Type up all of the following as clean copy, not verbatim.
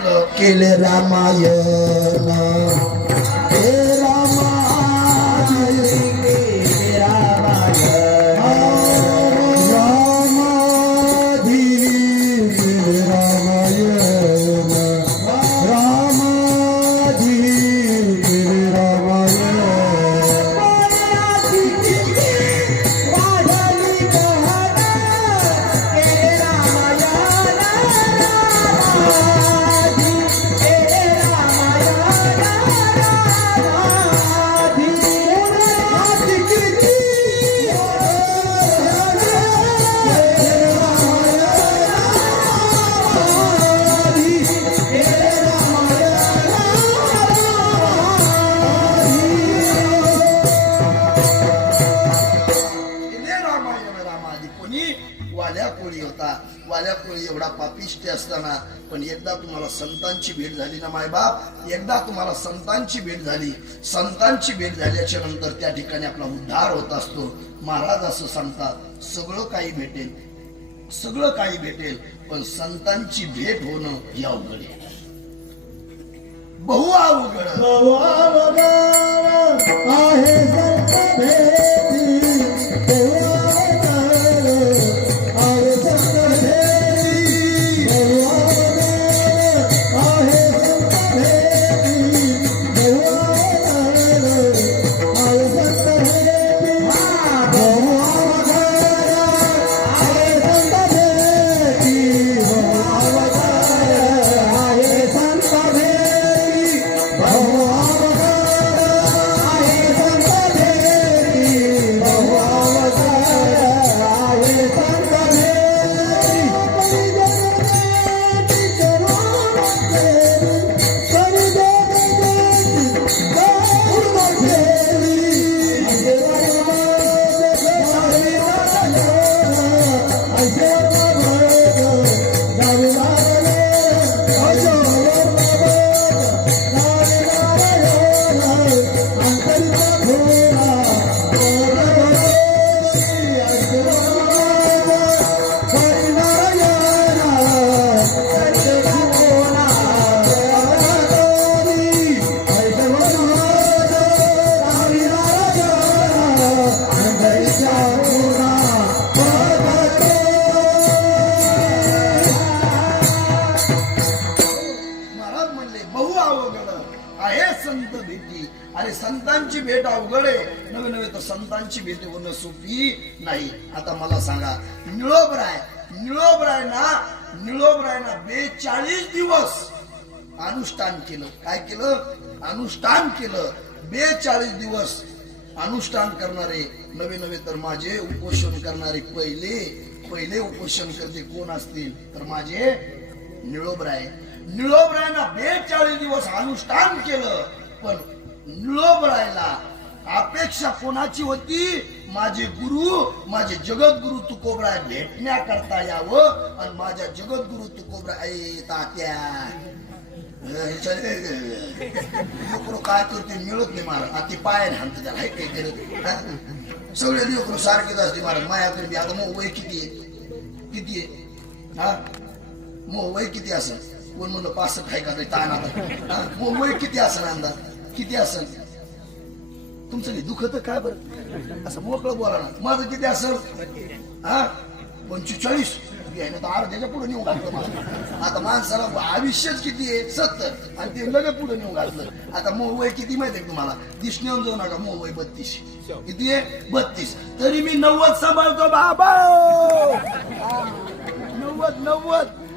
केले रामायण हे रामायण केले रामायण रामाधी रामायण रामाधी रामायण वाल्या कोळी होता. वाल्या कोळी एवढा पापिष्ट असताना पण एकदा तुम्हाला संतांची भेट झाली ना मायबाप, एकदा तुम्हाला संतांची भेट झाली. संतांची भेट झाल्याच्या नंतर त्या ठिकाणी आपला उद्धार होत असतो. महाराज असं सांगतात, सगळं काही भेटेल, सगळं काही भेटेल, पण संतांची भेट होणं हे अवघड आहे. बहु अवघड आहे संत भेटी. अरे संतांची भेट अवघड आहे. नवे नवे तर संतांची भेट होणं सोपी नाही. आता मला सांगा, निळोबराय ना 42 दिवस अनुष्ठान केलं. काय केलं? अनुष्ठान केलं. 42 दिवस अनुष्ठान करणारे नवे नवे तर माझे उपोषण करणारे पहिले उपोषण करते कोण असतील तर माझे निळोबराय. निळोबरायना 42 दिवस अनुष्ठान केलं. पण निळोबरायला अपेक्षा कोणाची होती? माझे गुरु, माझे जगद्गुरु तुकोबराय भेटण्याकरता यावं. आणि माझ्या जगद्गुरु तुकोबराय तात्या लेकरू काय करते मिळत नाही महाराज. ती पायाने हाणत त्याला काही करत सगळे लेकरू सारखेच असते महाराज. मायाकडे आता मग वय किती आहे हा? मग वय किती असेल? कोण म्हणलं 65 आहे का? ताण आता मग वय किती असेल? अंदाज किती असेल तुमचं? दुखत काय बरं? असं मोकळं बोला ना. माझं किती असेल? हा 45 तर अर्ध्याच्या पुढे नेऊन घातलं मला. आता माणसाला आयुष्यच किती आहे? 70 आणि ते लगेच पुढे नेऊन घातलं. आता मोह वय किती माहिती आहे तुम्हाला? दिसण्यावर जाऊ नका. मोह वय 32. किती आहे? 32. तरी मी 90 सांभाळतो बाबा.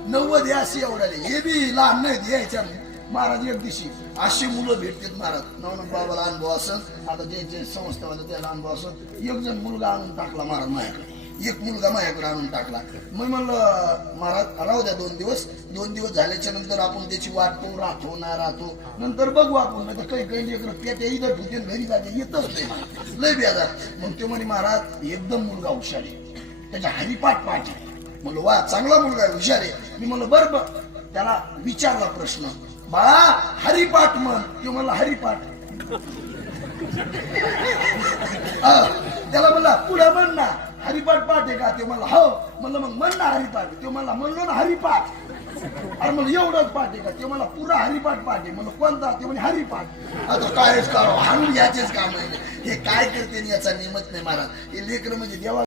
90 हे असे एवढ्याले. हे बी लहान नाही यायच्या. महाराज एक दिवशी अशी मुलं भेटतात महाराज. नवनाथ बाबाला अनुभव असत. आता जे संस्थावाले त्याला अनुभव असत. एक जण मुलगा आणून टाकला महाराज माझ्याकडे. एक मुलगा माझ्याकडे आणून टाकला. मग म्हणलं महाराज राहू द्या 2 दिवस झाल्याच्या नंतर आपण त्याची वाट पाहू. राहतो ना राहतो नंतर बघू आपण. नाही तर काही लेकर पेट्या इथं ठुते घरी जाते येतच नाही लय बेजार. मग ते म्हणे महाराज एकदम मुलगा हुशार आहे, त्याच्या हरिपाठ आहे. म्हणलं वा चांगला मुलगा आहे, हुशार आहे. मी म्हणलं बरं त्याला विचारला प्रश्न, बाळा हरिपाठ म्हण. ते म्हणला हरिपाठ. त्याला म्हणला पुढे म्हण ना हरिपाठ पाठ आहे का? ते म्हणला हो. म्हणलं मग म्हण ना हरिपाठ. ते म्हणला म्हणलो ना हरिपाठ. अरे मला एवढंच पाठ आहे का? ते मला पुरा हरिपाठ पाठ आहे. मला कोणता? ते म्हणे हरिपाठ. आता कायच करावं, हाणून घ्यायचेच काम आहे. हे काय करते याचा निमत नाही महाराज. हे लेकर म्हणजे देवा